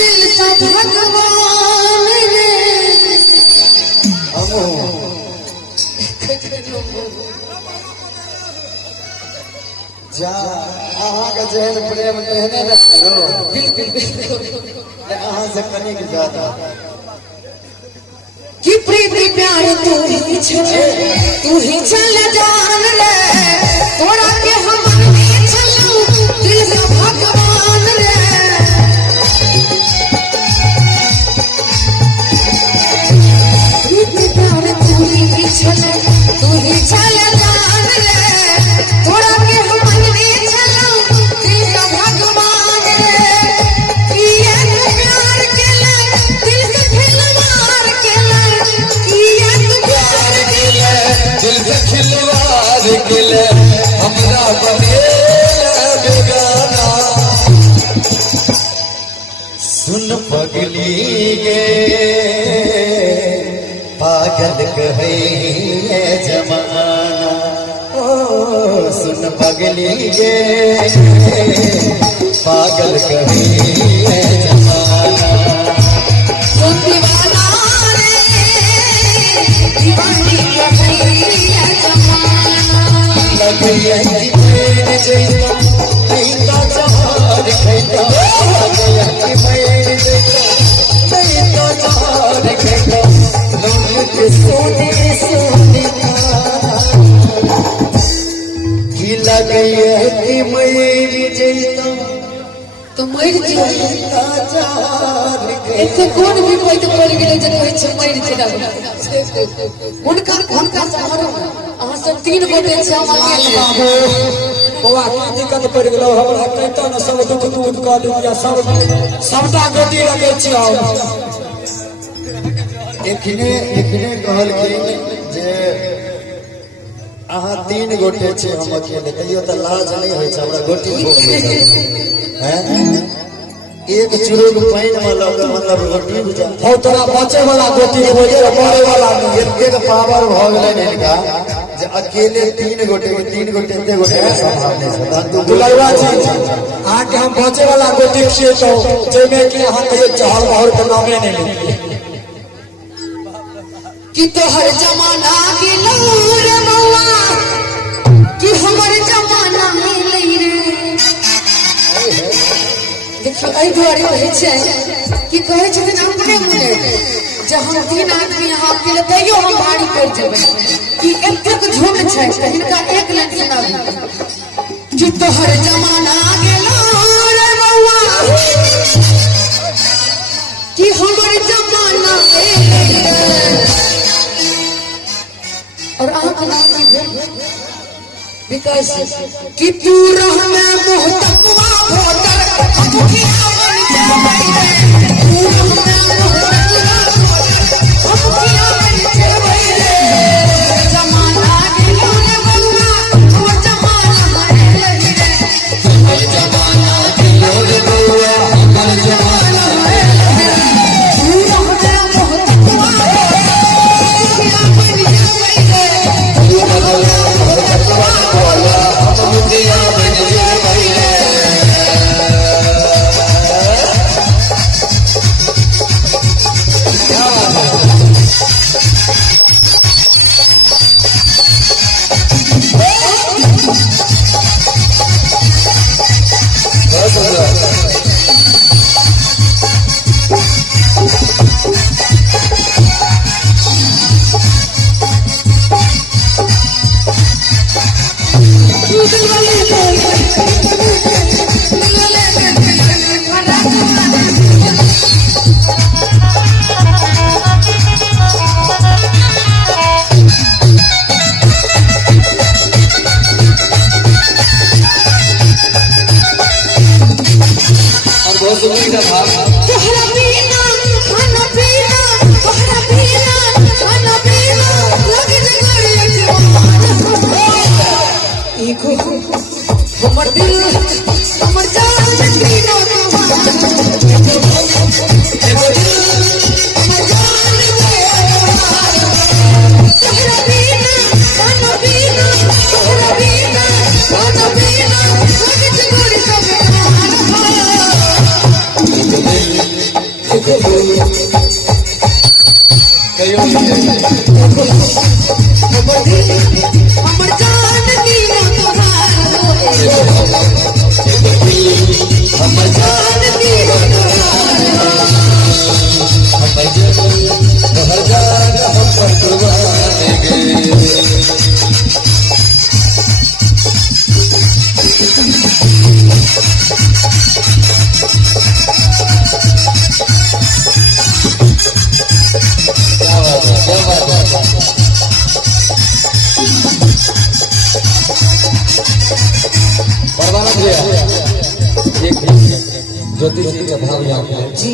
दिल का भगवान रे जा अहाँ का जेहन प्रेम तेहने रखियो अहाँ से कनी के ज्यादा कि प्रीति प्यार तू ही चल जान रे तोरा के हम चलू दिल का भगवान रे प्रीति प्यार तू ही चल जान रे तोरा के हम चलू दिल का भगवान रे ये प्यार के दिल से खिलवाड़ के दिल से खिलवाड़ के हमरा बने बेगाना सुन पगली गे पागल कहे जमाना ओ सुन पगली गे पागल कहे जमाना दीवाना रे दीवानी लगैया कि मैं जैता नहीं तो जहार खैता लगैया कि मैं जैता नहीं तो जहार खैता लोग के सोने सोने कि लगैया कि मैं जैता तो मर जैता जहार ऐसे कौन भी कोई तो पड़ गेले जे कहै छै मर जेना हुनका सहारा अहाँ सब तीन गोटे छै हम अकेले बौआ की दिक्कत पड़ गेलो हमरा कहता न सब दुख दूर कर दिया सबटा गोटी रखे छियो एखने कहलखिन जे अहाँ तीन गोटे छै हम अकेले कहियो तऽ लाज नहीं होइ छै हमरा गोटी हैं एक चुरुक पाइन में लगे मतलब गोटी बुझा हो तोरा बचे वाला गोटी हो जे मरे वाला एक पावर भ गेलै इनका जे अकेले तीन गोटे एते गोटे संभालने छै दुलैवा जी अहाँ के हम बचे वाला गोटी छियै तो जेमे कि अहाँ कहियो चहल बहर के नामे नहीं लेते कि तोहर जमाना गेलौ रे बौआ कि हमर जमाना मिलै रे देखियो एहि दुआरे कहै छै कि कहै छथिन अपने मुने जे हम तीन आदमी यहाँ अकेले तैयो हम भारी पड़ि जेबै कि एतेक झुंड छै तऽ हिनका एक लाइन सुनाबी कि तोहर जमाना गेलौ रे बौआ कि हमर जमाना और अहाँके नाम की भेल विकास कि तू रहमे मोहतकुआ भोटर हम किया बन जेबै रे तू रहमे मोहतकुआ भोटर हम किया बन जेबै रे जमाना गेलौ रे बौआ ओ जमाना गेलै रे हमर जमाना गेलौ रे बौआ हमर जमाना गेलै रे तू रहमे मोहतकुआ किया बन जेबै रे तू रहमे मोहतकुआ हम किया बन जेबै रे तोहरा बिना खाना पीना तोहरा बिना खाना पीना लगे एको हमर दिल हमर जान जीना एगो दिल हमर जान तोहरा बिना खाना पीना तोहरा बिना खाना पीना लगे कहियो हमर दिल हमर जान दीना तोहार हमर जान दीना हर जान हम पर कुर्बान गे क्या बात है, क्या बात है। परवाना भैया, एक ज्योतिष जी का भाव यहाँ पे जी।